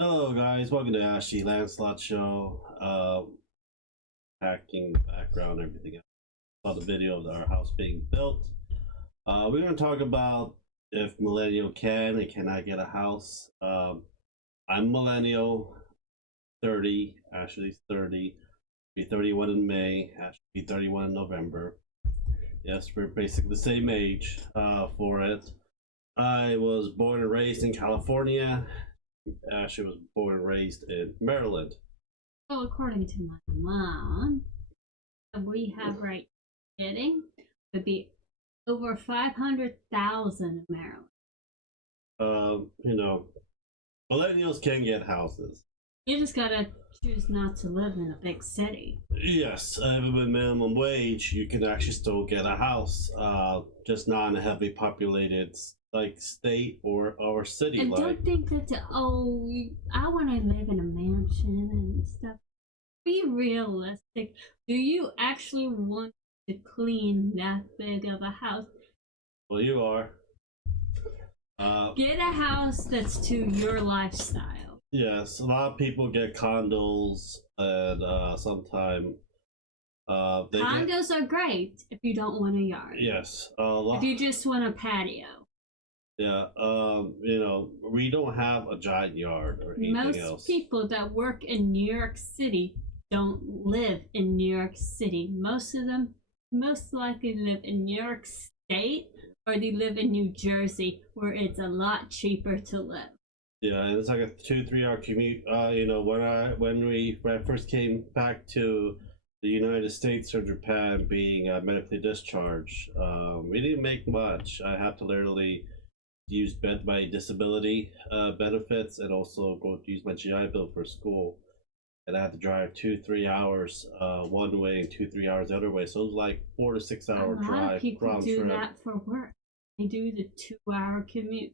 Hello guys, welcome to Ashley Lancelot Show. Packing background, everything else. Saw the video of our house being built. We're going to talk about if millennial can and cannot get a house. I'm millennial, 30. Ashley's 30. Be 31 in May. Ashley be 31 in November. Yes, we're basically the same age for it. I was born and raised in California. Ashley was born and raised in Maryland. Well, according to my mom, what we have right getting would be over 500,000 in Maryland. You know, millennials can get houses. You just gotta choose not to live in a big city. Yes, even with minimum wage, you can actually still get a house. Just not in a heavily populated like state or city. And don't think that I want to live in a mansion and stuff. Be realistic. Do you actually want to clean that big of a house? Well, you are. Get a house that's to your lifestyle. Yes, a lot of people get condos, and sometimes condos are great if you don't want a yard. Yes, if you just want a patio. Yeah, we don't have a giant yard or anything else. Most people that work in New York City don't live in New York City. Most of them most likely live in New York State, or they live in New Jersey, where it's a lot cheaper to live. Yeah, and it's like a 2-3 hour commute. When I first came back to the United States from Japan, being medically discharged, we didn't make much. I had to literally use my disability benefits and also go use my GI Bill for school, and I had to drive 2-3 hours one way and 2-3 hours the other way, so it was like 4 to 6 hour drive. A lot of people do trip. that for work. They do the 2-hour commute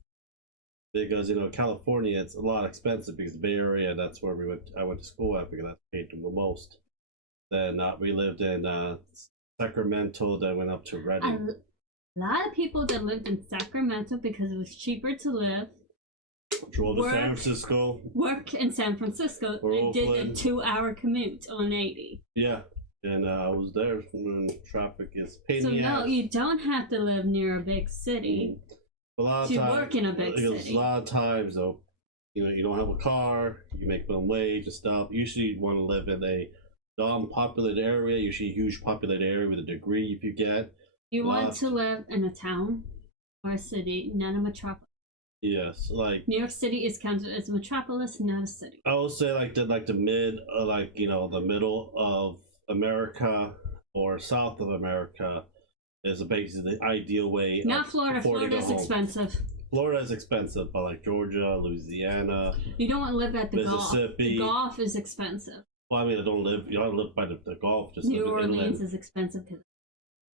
because California, it's a lot expensive because the Bay Area, that's where I went to school at, because that's paid the most. Then we lived in Sacramento, then went up to Redding. A lot of people that lived in Sacramento because it was cheaper to live. Drove to San Francisco. Work in San Francisco. They did a 2-hour commute on 80. Yeah, and I was there when traffic is pain in the ass. So no, you don't have to live near a big city work in a big city. A lot of times, though, you don't have a car, you make minimum wage and stuff. Usually, you want to live in a non-populated area, usually a huge populated area with a degree if you get. You want to live in a town or a city, not a metropolis. Yes, like New York City is counted as a metropolis, not a city. I would say the middle of America or south of America is basically the ideal way. Not Florida. Florida's expensive. Florida is expensive, but like Georgia, Louisiana. You don't want to live at the Mississippi. Gulf. The Gulf is expensive. Well, I mean, you don't live by the Gulf. Just New Orleans is expensive.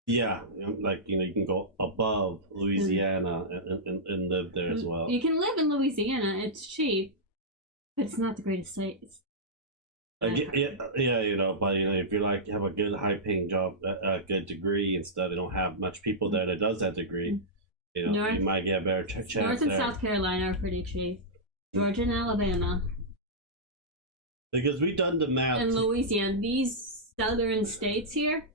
Yeah, you can go above Louisiana and live there as well. You can live in Louisiana; it's cheap, but it's not the greatest state. But if you're like have a good high-paying job, a good degree, and stuff, they don't have much people there that does that degree. You might get a better chance. North and South Carolina are pretty cheap. Georgia and Alabama. Because we've done the math. And Louisiana, these southern states here.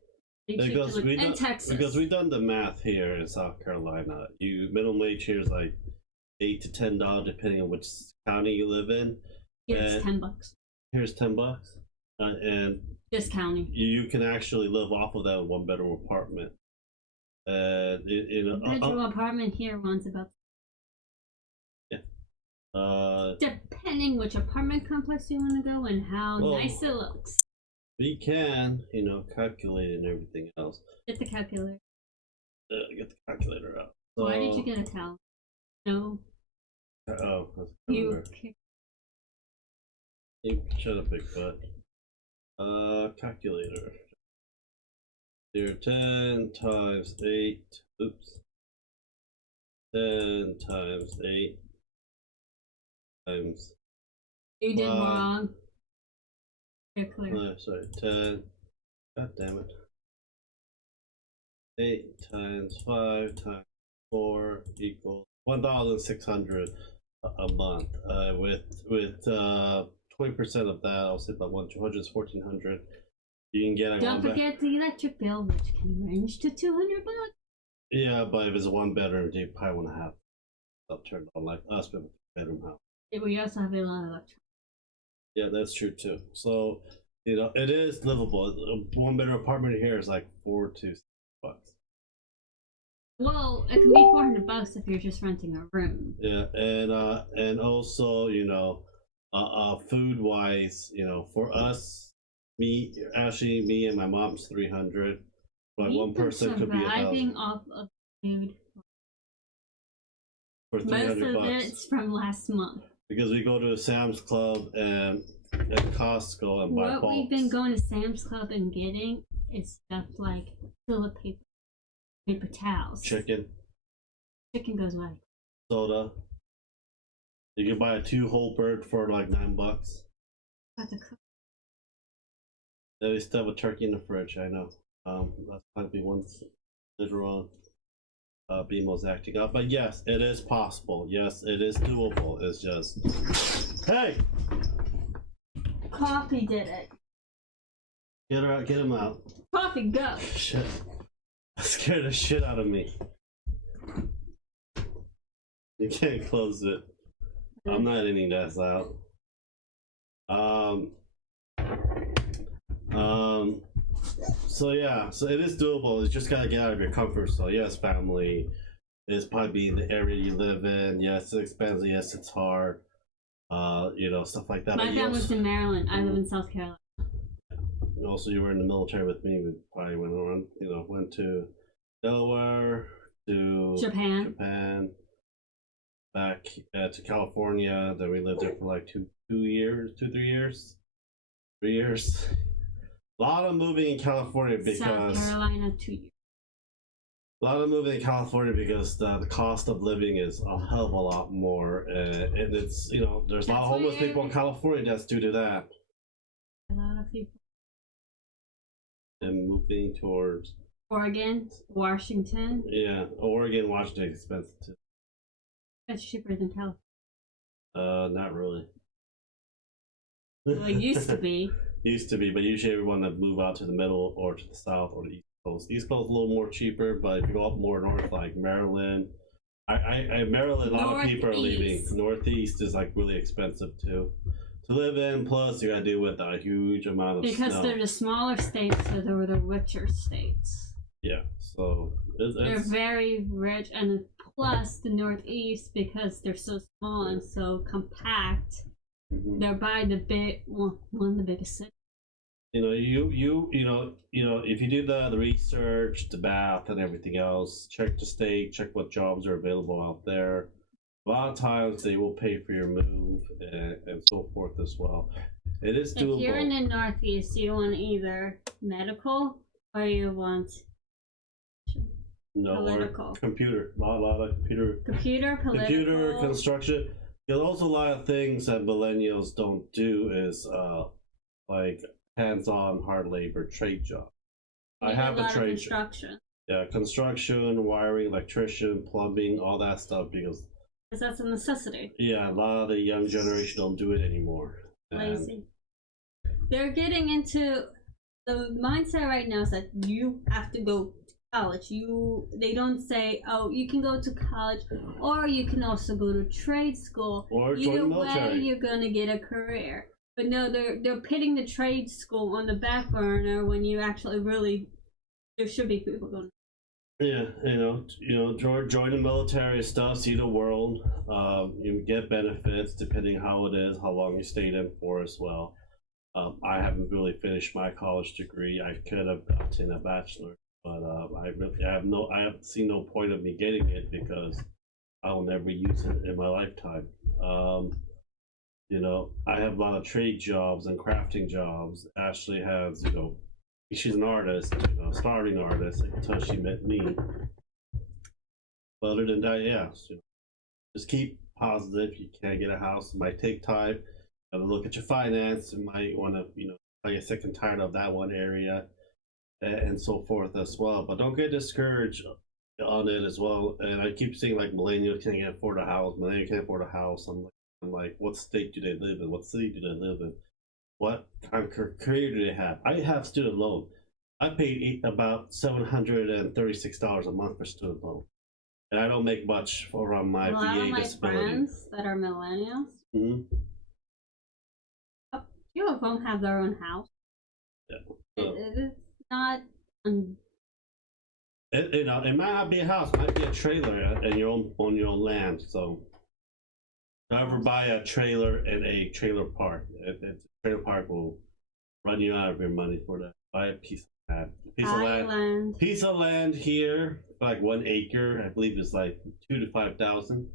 Because Texas. Because we've done the math here in South Carolina. Minimum wage here is like $8 to $10 depending on which county you live in. It's $10. Here's $10, and this county. You can actually live off of that 1-bedroom apartment. Bedroom apartment here runs about. Yeah. Depending which apartment complex you want to go and how nice it looks. We can, calculate and everything else. Get the calculator. Get the calculator out. Why did you get a cal? No. You shut up, Bigfoot. Calculator. Here, 10 times 8. Oops. 10 times 8 times. You did wrong. Sorry, 10. God damn it. 8 times 5 times 4 equals 1,600. a month. With 20% of that, I'll say about 200 1400. You can get a Don't forget the electric bill, which can range to $200. Yeah, but if it's a one bedroom, you probably want to have stuff turned on like us with a bedroom house. We also have a lot of electric. Yeah, that's true too. So, it is livable. A one bedroom apartment here is like $4 to $6. Well, it can be $400 if you're just renting a room. Yeah, and also, food wise, for us, me and my mom's 300. Like one person could be surviving off of food. For Most $300 of it's from last month. because we go to a Sam's Club and Costco and buy What bulks. we've been going to Sam's Club and getting is stuff like toilet paper towels. Chicken Chicken goes away. soda. You can buy a 2 whole bird for like $9. Got the cook. They still have a turkey in the fridge. I know. That's probably one later on. BMO's acting up, but yes, it is possible. Yes, it is doable. It's just, hey, Coffee did it. get her out, get him out. Coffee, go. Shit, that scared the shit out of me. You can't close it. I'm not editing that out. So yeah, so it is doable. It's just gotta get out of your comfort zone. Yes, family is probably the area you live in. Yes, it's expensive. Yes, it's hard. Stuff like that. My family's in Maryland. I live in South Carolina. Also, you were in the military with me. We probably went on. Went to Delaware, to Japan, back to California. Then we lived there for like 3 years. 3 years. A lot of moving in California because South Carolina 2 years. A lot of moving in California because the cost of living is a hell of a lot more, and it's there's a lot of homeless people in California that's due to that. A lot of people. And moving towards Oregon, Washington. Yeah, Oregon, Washington is expensive too. That's cheaper than California. Not really. Well, it used to be. Used to be, but usually everyone that move out to the middle or to the south or the east coast. East coast a little more cheaper, but if you go up more north, like Maryland, Maryland, a lot of people are leaving. Northeast is like really expensive too to live in. Plus, you got to deal with a huge amount of because snow. they're the smaller states, so they were the richer states. Yeah, so they're very rich, and plus the Northeast, because they're so small and so compact. Mm-hmm. They're by the one of the biggest cities. If you do the research, the math, and everything else, check the state, check what jobs are available out there. A lot of times they will pay for your move and so forth as well. It is doable. If you're in the Northeast, you want either medical or you want political. Or computer. A lot of computer. Computer, political. Computer, construction. There's also a lot of things that millennials don't do is like hands-on hard labor trade job. I have a trade construction. Yeah, construction, wiring, electrician, plumbing, all that stuff because that's a necessity. Yeah, a lot of the young generation don't do it anymore. Lazy. They're getting into the mindset right now is that you have to go college. They don't say, oh, you can go to college or you can also go to trade school. Or either join the military. Way you're gonna get a career. But no, they're pitting the trade school on the back burner when you actually really there should be people going. Yeah, join the military stuff, see the world. You get benefits depending how it is, how long you stayed in for as well. I haven't really finished my college degree. I could have gotten a bachelor. But I have seen no point of me getting it because I will never use it in my lifetime. I have a lot of trade jobs and crafting jobs. Ashley has, she's an artist, starving artist until she met me. But other than that, yeah, just keep positive. You can't get a house. It might take time. You gotta look at your finance. You might want to, get sick and tired of that one area. And so forth as well, but don't get discouraged on it as well. And I keep seeing like millennials can't afford a house. Millennials can't afford a house. I'm like, what state do they live in? What city do they live in? What kind of career do they have? I have student loan. I pay about $736 a month for student loan, and I don't make much from my A lot VA of my disability. friends that are millennials, Mm-hmm. a few of them have their own house. Yeah. So, It is not. it might not be a house, it might be a trailer and on your own land. So, don't ever buy a trailer in a trailer park. Trailer park will run you out of your money for that. Buy a piece of land. Piece of land here, like 1 acre, I believe is like 2,000 to 5,000.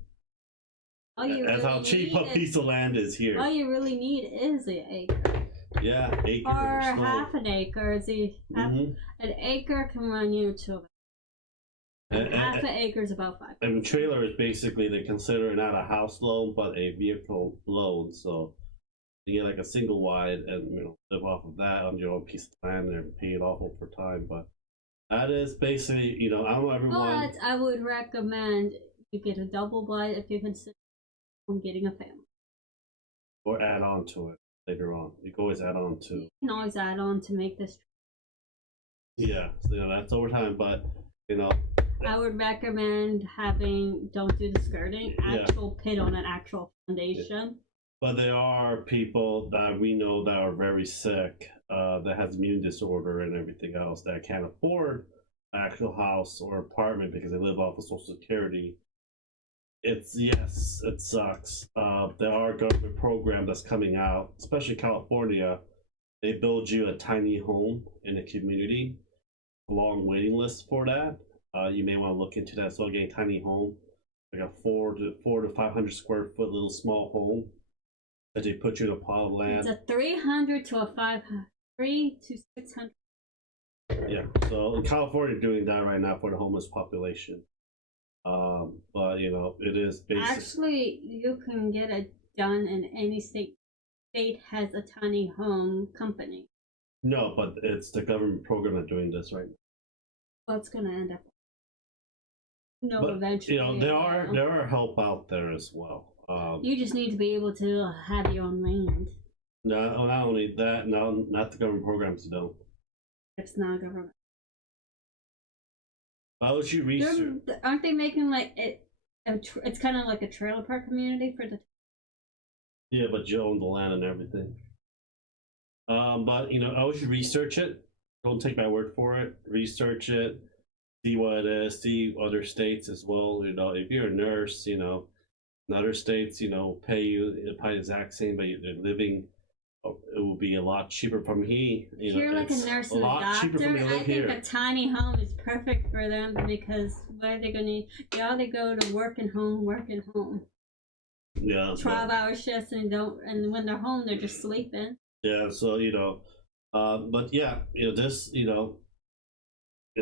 That's how cheap a piece of land is here. All you really need is an acre. Yeah, acre or half an acre. An acre can run you to half an acre is about 5. And trailer is basically they consider it not a house loan but a vehicle loan. So you get like a single wide and live off of that on your own piece of land and pay it off over time. But that is basically I don't know everyone. But I would recommend you get a double wide if you consider getting a family. Or add on to it later on. You can always add on to. You can always add on to make this. Yeah, so, that's over time, but I would recommend don't do the skirting, actual pit on an actual foundation. Yeah. But there are people that we know that are very sick, that has immune disorder and everything else that can't afford an actual house or apartment because they live off of Social Security. It sucks. There are government program that's coming out, especially California. They build you a tiny home in a community. Long waiting list for that. You may want to look into that. So getting a tiny home, like a 400 to 500 square foot little small home that they put you in a plot of land. It's a 300 to a 500, 3 to 600. Yeah. So in California, doing that right now for the homeless population. But it is basically. Actually, you can get it done in any state. State has a tiny home company. No, but it's the government program that's doing this right now. Well, it's gonna end up. But, Eventually. there are help out there as well. You just need to be able to have your own land. No, not only that. No, not the government programs don't. It's not government. How would you research? Aren't they making like it? It's kind of like a trailer park community for the. Yeah, but you own the land and everything. But I would you research it. Don't take my word for it. Research it. See what it is. See other states as well. If you're a nurse, in other states, pay you probably the exact same, but they're living. It will be a lot cheaper from here. If you're like a nurse and a doctor, I think a tiny home is perfect for them because where they're gonna they go to work and home. Yeah. 12-hour shifts and when they're home they're just sleeping. Yeah, so but yeah,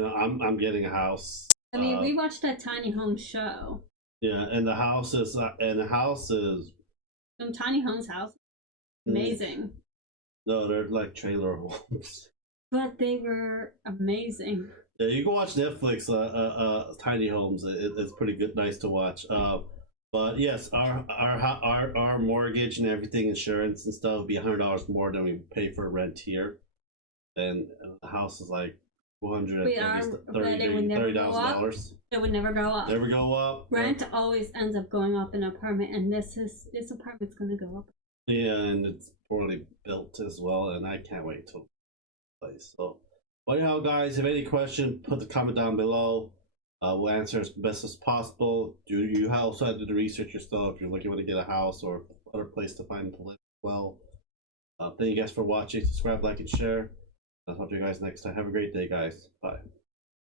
I'm getting a house. I mean, we watched that tiny home show. Yeah, and the house is some tiny homes amazing. No, they're like trailer homes. But they were amazing. Yeah, you can watch Netflix. Tiny homes. It's pretty good, nice to watch. But yes, our mortgage and everything, insurance and stuff, would be $100 more than we pay for rent here, and the house is like $430,000. It would never go up. Never go up. Rent always ends up going up in an apartment, and this apartment's going to go up. Yeah, and it's poorly built as well, and I can't wait till place. So, anyhow, guys, if any question, put the comment down below. We'll answer as best as possible. You also have to do the research yourself if you're looking to get a house or other place to find to live well. Thank you guys for watching. Subscribe, like, and share. I'll talk to you guys next time. Have a great day, guys. Bye.